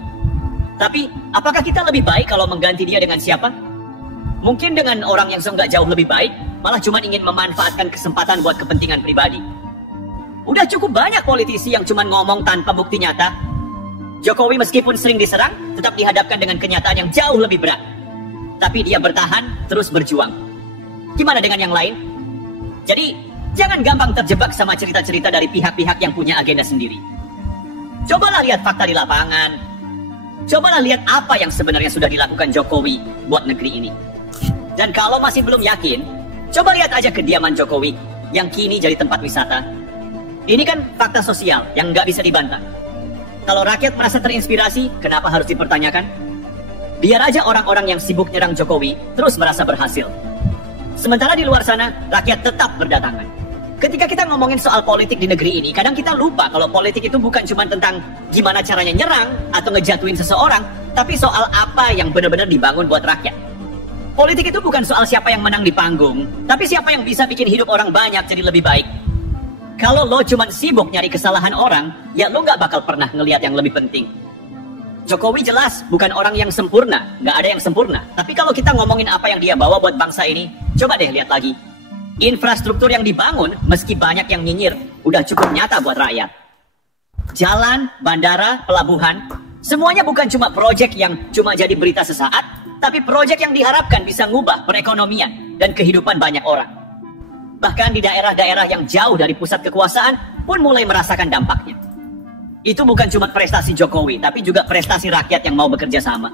Tapi, apakah kita lebih baik kalau mengganti dia dengan siapa? Mungkin dengan orang yang nggak jauh lebih baik, malah cuma ingin memanfaatkan kesempatan buat kepentingan pribadi. Udah cukup banyak politisi yang cuma ngomong tanpa bukti nyata. Jokowi meskipun sering diserang, tetap dihadapkan dengan kenyataan yang jauh lebih berat. Tapi dia bertahan, terus berjuang. Gimana dengan yang lain? Jadi, jangan gampang terjebak sama cerita-cerita dari pihak-pihak yang punya agenda sendiri. Cobalah lihat fakta di lapangan. Cobalah lihat apa yang sebenarnya sudah dilakukan Jokowi buat negeri ini. Dan kalau masih belum yakin, coba lihat aja kediaman Jokowi yang kini jadi tempat wisata. Ini kan fakta sosial yang nggak bisa dibantah. Kalau rakyat merasa terinspirasi, kenapa harus dipertanyakan? Biar aja orang-orang yang sibuk nyerang Jokowi terus merasa berhasil. Sementara di luar sana, rakyat tetap berdatangan. Ketika kita ngomongin soal politik di negeri ini, kadang kita lupa kalau politik itu bukan cuma tentang gimana caranya nyerang atau ngejatuhin seseorang, tapi soal apa yang benar-benar dibangun buat rakyat. Politik itu bukan soal siapa yang menang di panggung, tapi siapa yang bisa bikin hidup orang banyak jadi lebih baik. Kalau lo cuma sibuk nyari kesalahan orang, ya lo nggak bakal pernah ngelihat yang lebih penting. Jokowi jelas bukan orang yang sempurna, nggak ada yang sempurna. Tapi kalau kita ngomongin apa yang dia bawa buat bangsa ini, coba deh lihat lagi. Infrastruktur yang dibangun, meski banyak yang nyinyir, udah cukup nyata buat rakyat. Jalan, bandara, pelabuhan, semuanya bukan cuma proyek yang cuma jadi berita sesaat, tapi proyek yang diharapkan bisa ngubah perekonomian dan kehidupan banyak orang. Bahkan di daerah-daerah yang jauh dari pusat kekuasaan pun mulai merasakan dampaknya. Itu bukan cuma prestasi Jokowi, tapi juga prestasi rakyat yang mau bekerja sama.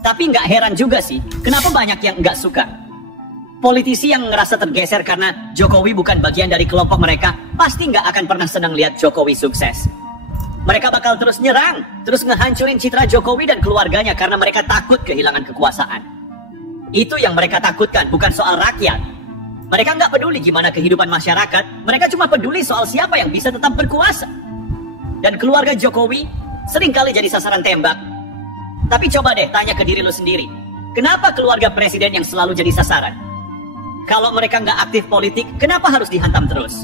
Tapi nggak heran juga sih, kenapa banyak yang nggak suka. Politisi yang ngerasa tergeser karena Jokowi bukan bagian dari kelompok mereka, pasti nggak akan pernah senang lihat Jokowi sukses. Mereka bakal terus nyerang, terus ngehancurin citra Jokowi dan keluarganya karena mereka takut kehilangan kekuasaan. Itu yang mereka takutkan, bukan soal rakyat. Mereka nggak peduli gimana kehidupan masyarakat, mereka cuma peduli soal siapa yang bisa tetap berkuasa. Dan keluarga Jokowi seringkali jadi sasaran tembak. Tapi coba deh tanya ke diri lu sendiri, kenapa keluarga presiden yang selalu jadi sasaran? Kalau mereka nggak aktif politik, kenapa harus dihantam terus?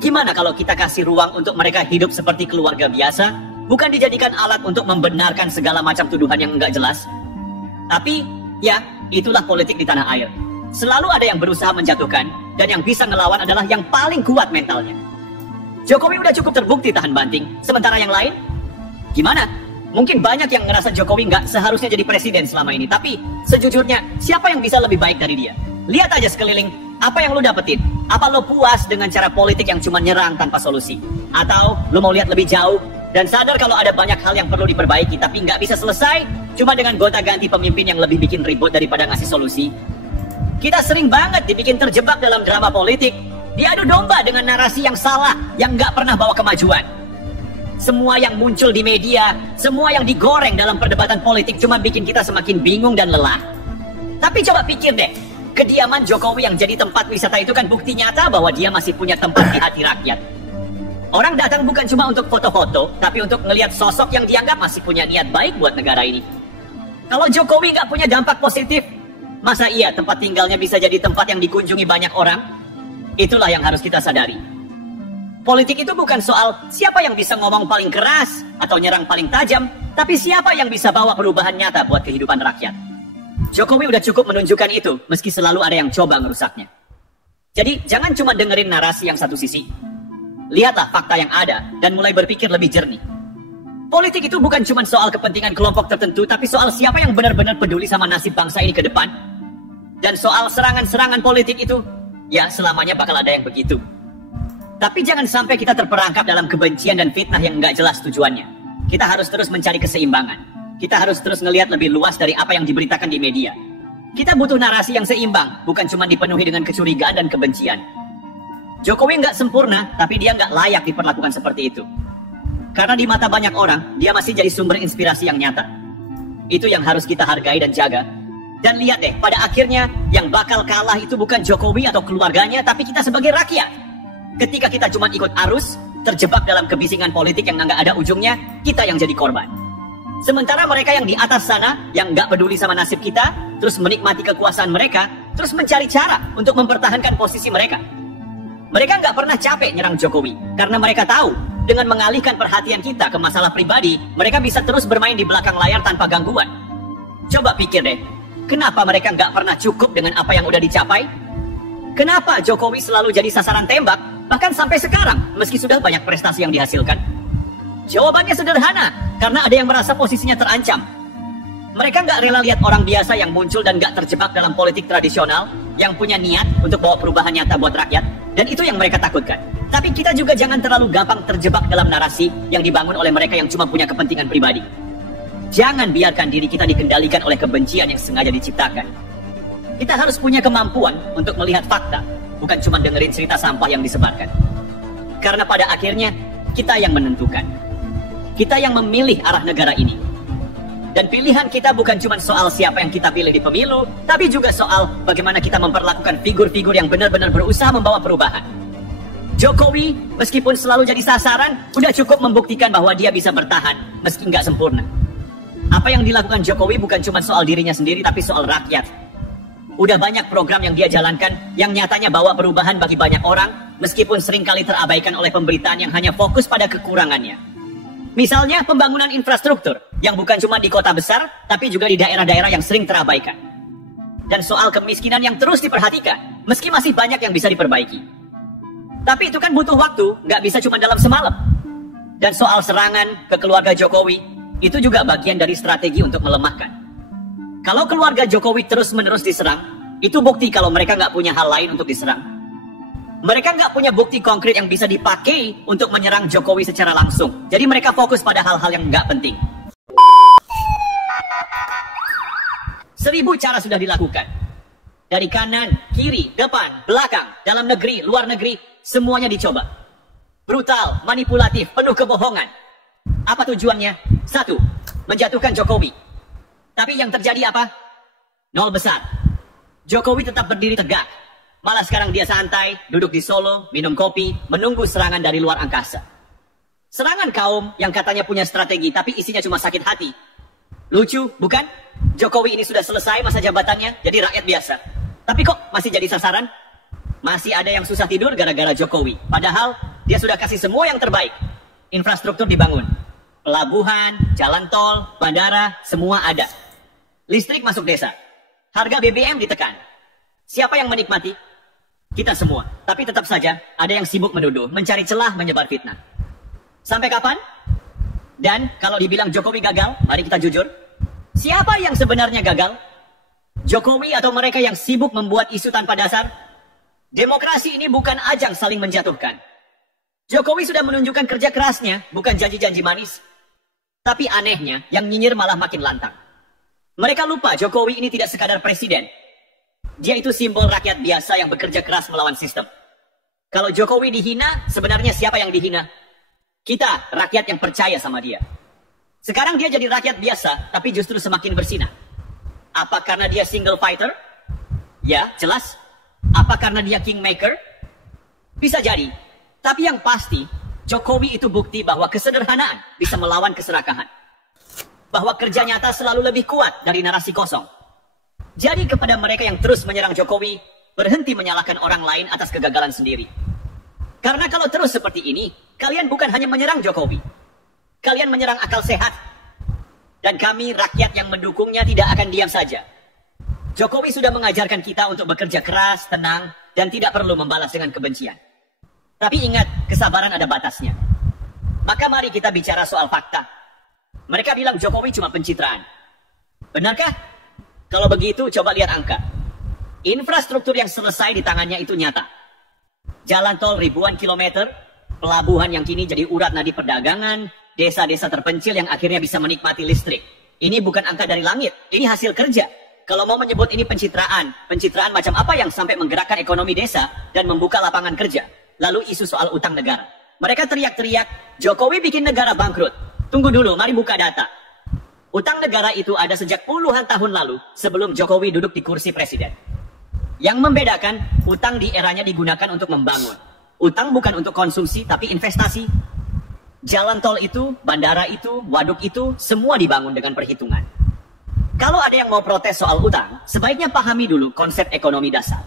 Gimana kalau kita kasih ruang untuk mereka hidup seperti keluarga biasa, bukan dijadikan alat untuk membenarkan segala macam tuduhan yang nggak jelas? Tapi, ya, itulah politik di tanah air. Selalu ada yang berusaha menjatuhkan, dan yang bisa ngelawan adalah yang paling kuat mentalnya. Jokowi udah cukup terbukti tahan banting, sementara yang lain, gimana? Mungkin banyak yang ngerasa Jokowi nggak seharusnya jadi presiden selama ini, tapi sejujurnya, siapa yang bisa lebih baik dari dia? Lihat aja sekeliling, apa yang lo dapetin? Apa lo puas dengan cara politik yang cuma nyerang tanpa solusi? Atau lo mau lihat lebih jauh, dan sadar kalau ada banyak hal yang perlu diperbaiki, tapi nggak bisa selesai, cuma dengan gonta-ganti pemimpin yang lebih bikin ribut daripada ngasih solusi? Kita sering banget dibikin terjebak dalam drama politik, diadu domba dengan narasi yang salah, yang nggak pernah bawa kemajuan. Semua yang muncul di media, semua yang digoreng dalam perdebatan politik cuma bikin kita semakin bingung dan lelah. Tapi coba pikir deh, kediaman Jokowi yang jadi tempat wisata itu kan bukti nyata bahwa dia masih punya tempat di hati rakyat. Orang datang bukan cuma untuk foto-foto, tapi untuk ngelihat sosok yang dianggap masih punya niat baik buat negara ini. Kalau Jokowi nggak punya dampak positif, masa iya tempat tinggalnya bisa jadi tempat yang dikunjungi banyak orang? Itulah yang harus kita sadari. Politik itu bukan soal siapa yang bisa ngomong paling keras atau nyerang paling tajam, tapi siapa yang bisa bawa perubahan nyata buat kehidupan rakyat. Jokowi udah cukup menunjukkan itu, meski selalu ada yang coba ngerusaknya. Jadi jangan cuma dengerin narasi yang satu sisi. Lihatlah fakta yang ada dan mulai berpikir lebih jernih. Politik itu bukan cuma soal kepentingan kelompok tertentu, tapi soal siapa yang benar-benar peduli sama nasib bangsa ini ke depan. Dan soal serangan-serangan politik itu, ya selamanya bakal ada yang begitu. Tapi jangan sampai kita terperangkap dalam kebencian dan fitnah yang nggak jelas tujuannya. Kita harus terus mencari keseimbangan. Kita harus terus ngelihat lebih luas dari apa yang diberitakan di media. Kita butuh narasi yang seimbang, bukan cuma dipenuhi dengan kecurigaan dan kebencian. Jokowi nggak sempurna, tapi dia nggak layak diperlakukan seperti itu. Karena di mata banyak orang, dia masih jadi sumber inspirasi yang nyata. Itu yang harus kita hargai dan jaga. Dan lihat deh, pada akhirnya yang bakal kalah itu bukan Jokowi atau keluarganya, tapi kita sebagai rakyat. Ketika kita cuma ikut arus, terjebak dalam kebisingan politik yang nggak ada ujungnya, kita yang jadi korban. Sementara mereka yang di atas sana, yang nggak peduli sama nasib kita, terus menikmati kekuasaan mereka, terus mencari cara untuk mempertahankan posisi mereka. Mereka nggak pernah capek nyerang Jokowi, karena mereka tahu, dengan mengalihkan perhatian kita ke masalah pribadi, mereka bisa terus bermain di belakang layar tanpa gangguan. Coba pikir deh, kenapa mereka nggak pernah cukup dengan apa yang udah dicapai? Kenapa Jokowi selalu jadi sasaran tembak, bahkan sampai sekarang, meski sudah banyak prestasi yang dihasilkan? Jawabannya sederhana, karena ada yang merasa posisinya terancam. Mereka nggak rela lihat orang biasa yang muncul dan nggak terjebak dalam politik tradisional, yang punya niat untuk bawa perubahan nyata buat rakyat, dan itu yang mereka takutkan. Tapi kita juga jangan terlalu gampang terjebak dalam narasi yang dibangun oleh mereka yang cuma punya kepentingan pribadi. Jangan biarkan diri kita dikendalikan oleh kebencian yang sengaja diciptakan. Kita harus punya kemampuan untuk melihat fakta, bukan cuma dengerin cerita sampah yang disebarkan. Karena pada akhirnya, kita yang menentukan. Kita yang memilih arah negara ini. Dan pilihan kita bukan cuma soal siapa yang kita pilih di pemilu, tapi juga soal bagaimana kita memperlakukan figur-figur yang benar-benar berusaha membawa perubahan. Jokowi, meskipun selalu jadi sasaran, udah cukup membuktikan bahwa dia bisa bertahan, meski nggak sempurna. Apa yang dilakukan Jokowi bukan cuma soal dirinya sendiri, tapi soal rakyat. Udah banyak program yang dia jalankan, yang nyatanya bawa perubahan bagi banyak orang, meskipun seringkali terabaikan oleh pemberitaan yang hanya fokus pada kekurangannya. Misalnya pembangunan infrastruktur, yang bukan cuma di kota besar, tapi juga di daerah-daerah yang sering terabaikan. Dan soal kemiskinan yang terus diperhatikan, meski masih banyak yang bisa diperbaiki. Tapi itu kan butuh waktu, nggak bisa cuma dalam semalam. Dan soal serangan ke keluarga Jokowi, itu juga bagian dari strategi untuk melemahkan. Kalau keluarga Jokowi terus-menerus diserang, itu bukti kalau mereka nggak punya hal lain untuk diserang. Mereka nggak punya bukti konkret yang bisa dipakai untuk menyerang Jokowi secara langsung. Jadi mereka fokus pada hal-hal yang nggak penting. 1000 cara sudah dilakukan. Dari kanan, kiri, depan, belakang, dalam negeri, luar negeri, semuanya dicoba. Brutal, manipulatif, penuh kebohongan. Apa tujuannya? 1. Menjatuhkan Jokowi. Tapi yang terjadi apa? 0 besar. Jokowi tetap berdiri tegak. Malah sekarang dia santai, duduk di Solo, minum kopi, menunggu serangan dari luar angkasa. Serangan kaum yang katanya punya strategi, tapi isinya cuma sakit hati. Lucu, bukan? Jokowi ini sudah selesai masa jabatannya, jadi rakyat biasa. Tapi kok masih jadi sasaran? Masih ada yang susah tidur gara-gara Jokowi. Padahal dia sudah kasih semua yang terbaik. Infrastruktur dibangun. Pelabuhan, jalan tol, bandara, semua ada. Listrik masuk desa. Harga BBM ditekan. Siapa yang menikmati? Kita semua. Tapi tetap saja ada yang sibuk menuduh, mencari celah, menyebar fitnah. Sampai kapan? Dan kalau dibilang Jokowi gagal, mari kita jujur. Siapa yang sebenarnya gagal? Jokowi atau mereka yang sibuk membuat isu tanpa dasar? Demokrasi ini bukan ajang saling menjatuhkan. Jokowi sudah menunjukkan kerja kerasnya, bukan janji-janji manis. Tapi anehnya, yang nyinyir malah makin lantang. Mereka lupa Jokowi ini tidak sekadar presiden. Dia itu simbol rakyat biasa yang bekerja keras melawan sistem. Kalau Jokowi dihina, sebenarnya siapa yang dihina? Kita, rakyat yang percaya sama dia. Sekarang dia jadi rakyat biasa, tapi justru semakin bersinar. Apa karena dia single fighter? Ya, jelas. Apa karena dia kingmaker? Bisa jadi. Tapi yang pasti, Jokowi itu bukti bahwa kesederhanaan bisa melawan keserakahan. Bahwa kerja nyata selalu lebih kuat dari narasi kosong. Jadi kepada mereka yang terus menyerang Jokowi, berhenti menyalahkan orang lain atas kegagalan sendiri. Karena kalau terus seperti ini, kalian bukan hanya menyerang Jokowi. Kalian menyerang akal sehat. Dan kami, rakyat yang mendukungnya, tidak akan diam saja. Jokowi sudah mengajarkan kita untuk bekerja keras, tenang, dan tidak perlu membalas dengan kebencian. Tapi ingat, kesabaran ada batasnya. Maka mari kita bicara soal fakta. Mereka bilang Jokowi cuma pencitraan. Benarkah? Kalau begitu, coba lihat angka. Infrastruktur yang selesai di tangannya itu nyata. jalan tol ribuan kilometer, pelabuhan yang kini jadi urat nadi perdagangan, desa-desa terpencil yang akhirnya bisa menikmati listrik. Ini bukan angka dari langit, ini hasil kerja. Kalau mau menyebut ini pencitraan macam apa yang sampai menggerakkan ekonomi desa dan membuka lapangan kerja. Lalu isu soal utang negara. Mereka teriak-teriak, Jokowi bikin negara bangkrut. Tunggu dulu, mari buka data. Utang negara itu ada sejak puluhan tahun lalu sebelum Jokowi duduk di kursi presiden. Yang membedakan, utang di eranya digunakan untuk membangun. Utang bukan untuk konsumsi, tapi investasi. Jalan tol itu, bandara itu, waduk itu, semua dibangun dengan perhitungan. Kalau ada yang mau protes soal utang, sebaiknya pahami dulu konsep ekonomi dasar.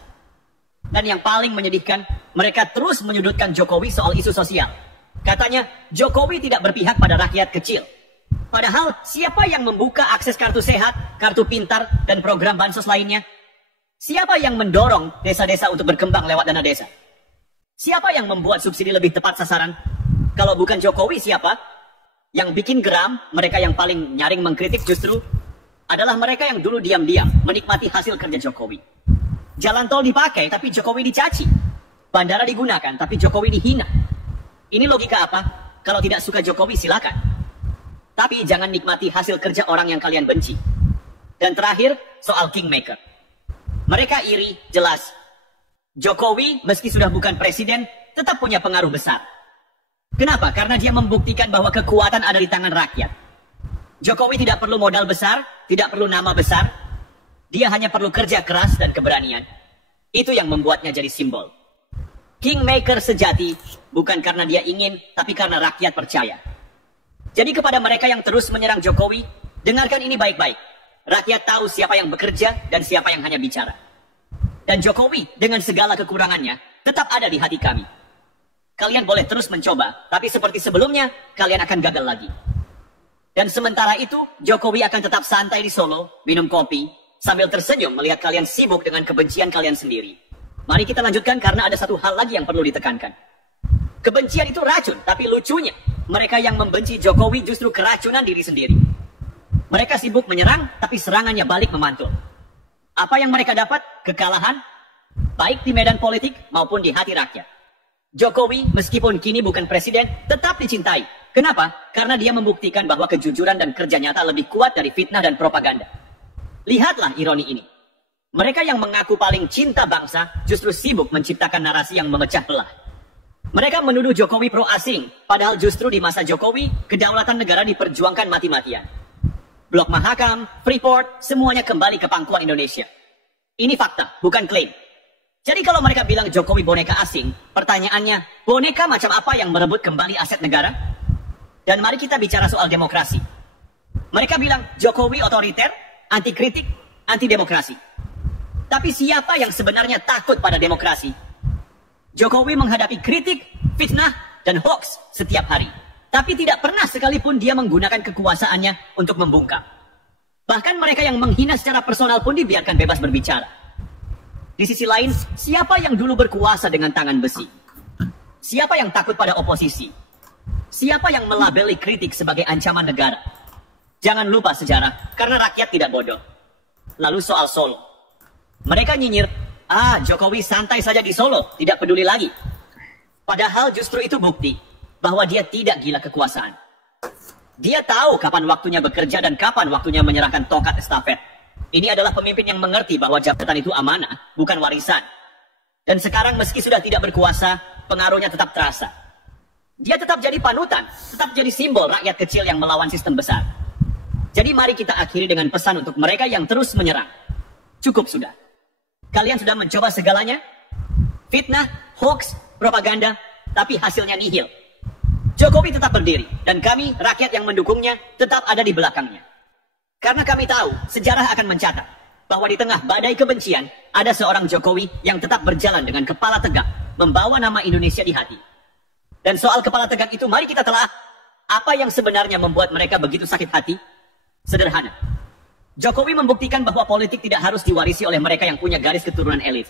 Dan yang paling menyedihkan, mereka terus menyudutkan Jokowi soal isu sosial. Katanya, Jokowi tidak berpihak pada rakyat kecil. Padahal, siapa yang membuka akses kartu sehat, kartu pintar, dan program bansos lainnya? Siapa yang mendorong desa-desa untuk berkembang lewat dana desa? Siapa yang membuat subsidi lebih tepat sasaran? Kalau bukan Jokowi, siapa? Yang bikin geram, mereka yang paling nyaring mengkritik justru adalah mereka yang dulu diam-diam menikmati hasil kerja Jokowi. Jalan tol dipakai, tapi Jokowi dicaci. Bandara digunakan, tapi Jokowi dihina. Ini logika apa? Kalau tidak suka Jokowi, silakan. Tapi jangan nikmati hasil kerja orang yang kalian benci. Dan terakhir, soal Kingmaker. Mereka iri, jelas. Jokowi, meski sudah bukan presiden, tetap punya pengaruh besar. Kenapa? Karena dia membuktikan bahwa kekuatan ada di tangan rakyat. Jokowi tidak perlu modal besar, tidak perlu nama besar. Dia hanya perlu kerja keras dan keberanian. Itu yang membuatnya jadi simbol. Kingmaker sejati, bukan karena dia ingin, tapi karena rakyat percaya. Jadi kepada mereka yang terus menyerang Jokowi, dengarkan ini baik-baik. Rakyat tahu siapa yang bekerja dan siapa yang hanya bicara. Dan Jokowi dengan segala kekurangannya tetap ada di hati kami. Kalian boleh terus mencoba, tapi seperti sebelumnya, kalian akan gagal lagi. Dan sementara itu, Jokowi akan tetap santai di Solo, minum kopi, sambil tersenyum melihat kalian sibuk dengan kebencian kalian sendiri. Mari kita lanjutkan karena ada satu hal lagi yang perlu ditekankan. Kebencian itu racun, tapi lucunya, mereka yang membenci Jokowi justru keracunan diri sendiri. Mereka sibuk menyerang, tapi serangannya balik memantul. Apa yang mereka dapat? Kekalahan, baik di medan politik maupun di hati rakyat. Jokowi, meskipun kini bukan presiden, tetap dicintai. Kenapa? Karena dia membuktikan bahwa kejujuran dan kerja nyata lebih kuat dari fitnah dan propaganda. Lihatlah ironi ini. Mereka yang mengaku paling cinta bangsa justru sibuk menciptakan narasi yang memecah belah. Mereka menuduh Jokowi pro asing, padahal justru di masa Jokowi, kedaulatan negara diperjuangkan mati-matian. Blok Mahakam, Freeport, semuanya kembali ke pangkuan Indonesia. Ini fakta, bukan klaim. Jadi kalau mereka bilang Jokowi boneka asing, pertanyaannya, boneka macam apa yang merebut kembali aset negara? Dan mari kita bicara soal demokrasi. Mereka bilang Jokowi otoriter, anti kritik, anti demokrasi. Tapi siapa yang sebenarnya takut pada demokrasi? Jokowi menghadapi kritik, fitnah, dan hoax setiap hari. Tapi tidak pernah sekalipun dia menggunakan kekuasaannya untuk membungkam. Bahkan mereka yang menghina secara personal pun dibiarkan bebas berbicara. Di sisi lain, siapa yang dulu berkuasa dengan tangan besi? Siapa yang takut pada oposisi? Siapa yang melabeli kritik sebagai ancaman negara? Jangan lupa sejarah, karena rakyat tidak bodoh. Lalu soal Solo. Mereka nyinyir, Jokowi santai saja di Solo, tidak peduli lagi. Padahal justru itu bukti bahwa dia tidak gila kekuasaan. Dia tahu kapan waktunya bekerja dan kapan waktunya menyerahkan tongkat estafet. Ini adalah pemimpin yang mengerti bahwa jabatan itu amanah, bukan warisan. Dan sekarang meski sudah tidak berkuasa, pengaruhnya tetap terasa. Dia tetap jadi panutan, tetap jadi simbol rakyat kecil yang melawan sistem besar. Jadi mari kita akhiri dengan pesan untuk mereka yang terus menyerang. Cukup sudah. Kalian sudah mencoba segalanya? Fitnah, hoax, propaganda, tapi hasilnya nihil. Jokowi tetap berdiri, dan kami, rakyat yang mendukungnya, tetap ada di belakangnya. Karena kami tahu, sejarah akan mencatat, bahwa di tengah badai kebencian, ada seorang Jokowi yang tetap berjalan dengan kepala tegak, membawa nama Indonesia di hati. Dan soal kepala tegak itu, mari kita telah, apa yang sebenarnya membuat mereka begitu sakit hati? Sederhana. Jokowi membuktikan bahwa politik tidak harus diwarisi oleh mereka yang punya garis keturunan elit.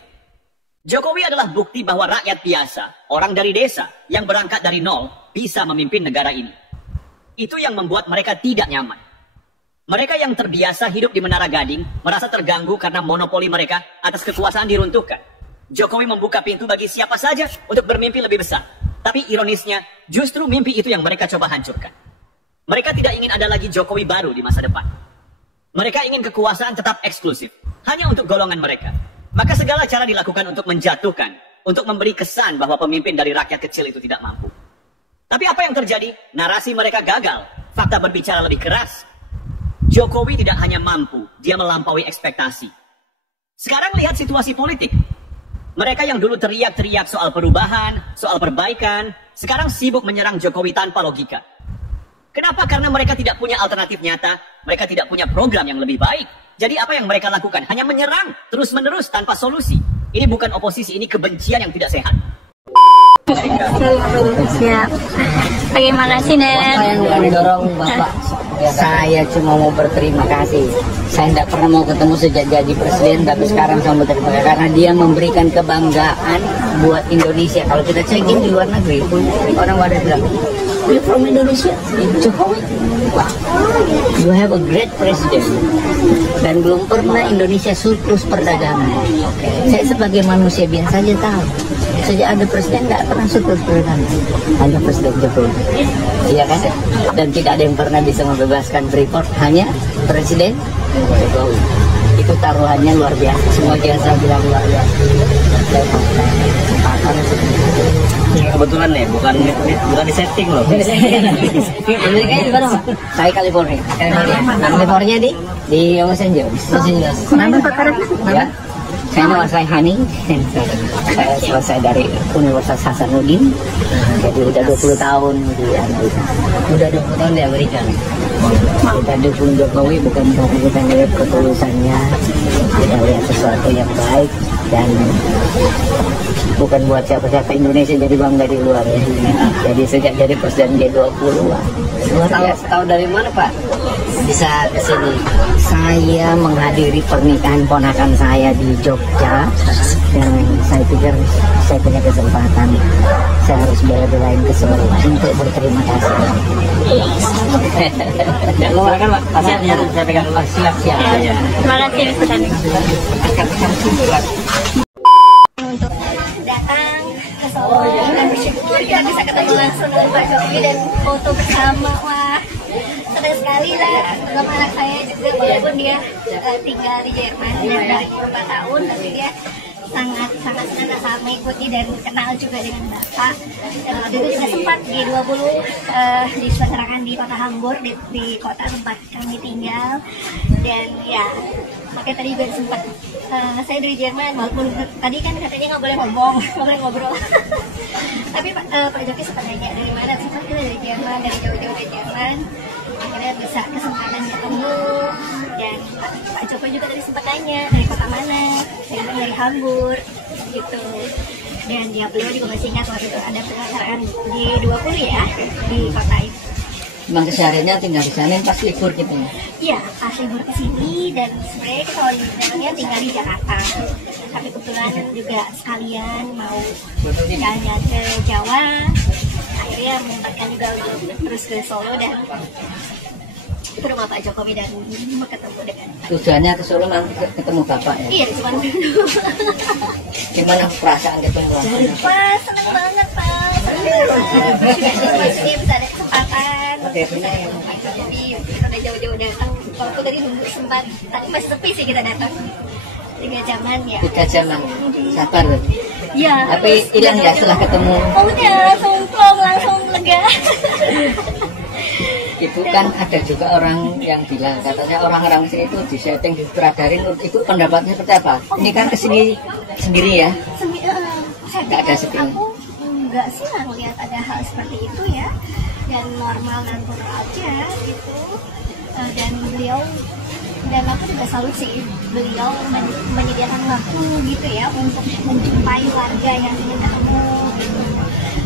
Jokowi adalah bukti bahwa rakyat biasa, orang dari desa, yang berangkat dari nol, bisa memimpin negara ini. Itu yang membuat mereka tidak nyaman. Mereka yang terbiasa hidup di Menara Gading, merasa terganggu karena monopoli mereka atas kekuasaan diruntuhkan. Jokowi membuka pintu bagi siapa saja untuk bermimpi lebih besar. Tapi ironisnya, justru mimpi itu yang mereka coba hancurkan. Mereka tidak ingin ada lagi Jokowi baru di masa depan. Mereka ingin kekuasaan tetap eksklusif, hanya untuk golongan mereka. Maka segala cara dilakukan untuk menjatuhkan, untuk memberi kesan bahwa pemimpin dari rakyat kecil itu tidak mampu. Tapi apa yang terjadi? Narasi mereka gagal. Fakta berbicara lebih keras. Jokowi tidak hanya mampu, dia melampaui ekspektasi. Sekarang lihat situasi politik. Mereka yang dulu teriak-teriak soal perubahan, soal perbaikan, sekarang sibuk menyerang Jokowi tanpa logika. Kenapa? Karena mereka tidak punya alternatif nyata, mereka tidak punya program yang lebih baik. Jadi apa yang mereka lakukan? Hanya menyerang, terus-menerus tanpa solusi. Ini bukan oposisi, ini kebencian yang tidak sehat. Siap. Bagaimana sih, Nen? Saya yang mendorong Bapak. Saya cuma mau berterima kasih. Saya tidak pernah mau ketemu sejak jadi presiden, tapi sekarang saya mau berterima kasih karena dia memberikan kebanggaan buat Indonesia. Kalau kita cekin di luar negeri pun orang pada bilang, "We from Indonesia, Jokowi. Wow, you have a great president." Dan belum pernah Indonesia surplus perdagangan. Saya sebagai manusia biasa saja tahu. Sejak ada presiden tidak pernah surplus perdagangan, hanya Presiden Jokowi. Iya kan? Dan tidak ada yang pernah bisa membebaskan Freeport, hanya Presiden Jokowi. Itu taruhannya luar biasa. Semua biasa bilang luar biasa. Kebetulan nih, bukan di setting loh. Amerikanya di mana? Saya California. California di Los Angeles. Ya. Saya nama saya Hani. Saya selesai dari Universitas Hasanuddin. Jadi udah 20 tahun di Amerika. Udah 20 tahun di Amerika. Kita dukung Jokowi bukan karena kita lihat ketulusannya, kita lihat sesuatu yang baik dan bukan buat siapa-siapa. Indonesia jadi bangga di luar ya. Jadi sejak jadi presiden G20 luar biasa. Tahu dari mana Pak bisa kesini? Saya menghadiri pernikahan ponakan saya di Jogja dan saya pikir saya punya kesempatan, saya harus bela-belain kesempatan untuk berterima kasih. Silakan Pak, saya pegang dulu. Siap. Terima kasih untuk datang ke Solo dan bersyukur kita bisa ketemu langsung dengan Pak Jokowi dan foto bersama. Wah, senang sekali lah. Terutama anak saya juga, walaupun dia tinggal di Jerman dari beberapa tahun, tapi dia sangat mengikuti dan kenal juga dengan Bapak. Dan waktu itu juga sempat G20 diselenggarakan di kota Hamburg, di kota tempat kami tinggal. Dan ya, makanya tadi juga sempat saya dari Jerman, walaupun tadi kan katanya nggak boleh ngomong, nggak boleh ngobrol. Tapi Pak Jokowi sempat nanya dari mana, sempat kita dari Jerman, dari jauh-jauh dari Jerman. Akhirnya bisa kesempatan ketemu, dan Pak Jokowi juga tadi sempat tanya dari kota mana, dari Hamburg gitu. Dan ya beliau juga masih ingat waktu itu ada penyelenggaraan G20 ya di kota itu. Memang kesehariannya tinggal di sana, pas libur gitu ya? Iya, pas libur ke sini, dan sebenarnya kalau sebenarnya tinggal di Jakarta. Tapi kebetulan juga sekalian mau jalan ke Jawa, akhirnya menyempatkan juga untuk terus ke Solo dan ke rumah Pak Jokowi dan ketemu dengan Pak. Tujuannya ke Solo nanti ketemu Bapak ya? Iya, cuma dulu. Gimana perasaan ketemu Bapak? Pak, senang banget Pak. Maksudnya bisa ada kesempatan. Pak Jokowi kita udah jauh-jauh datang. Walaupun tadi nunggu sempat, tapi masih sepi sih kita datang. 3 jaman ya. 3 jaman, sabar. Iya. Tapi hilang ya setelah ketemu? Oh udah, langsung plong, langsung lega. Itu kan ada juga orang yang bilang katanya orang-orang sini itu disetting, disutradarin. Itu pendapatnya seperti apa? Ini kan kesini sendiri ya? Nggak ada setting. Aku enggak sih lah melihat ada hal seperti itu ya, dan normal natural aja gitu. Dan beliau, dan aku juga salut sih beliau menyediakan waktu gitu ya untuk menjumpai warga yang ingin ketemu gitu.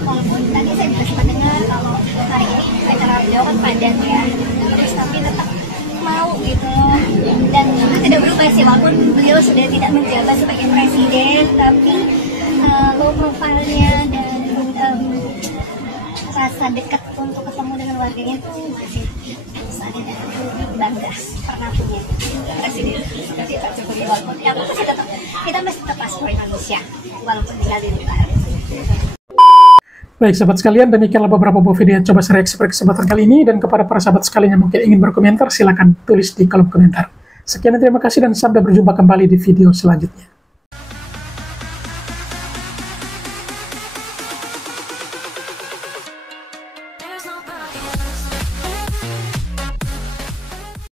Walaupun tadi saya juga sempat dengar kalau hari ini acara beliau kan padat ya, terus tapi tetap mau gitu loh. Dan tidak berubah sih, walaupun beliau sudah tidak menjabat sebagai presiden, tapi low profile-nya dan rasa dekat untuk ketemu dengan warganya itu masih tidak bangga pernah punya presiden seperti Pak Jokowi, walaupun ya masih tetap, kita masih tetap paspor Indonesia walaupun tinggal di luar. Baik sahabat sekalian, demikianlah beberapa buah video yang coba saya reaksi pada kesempatan kali ini, dan kepada para sahabat sekalian yang mungkin ingin berkomentar, silakan tulis di kolom komentar. Sekian dan terima kasih, dan sampai berjumpa kembali di video selanjutnya.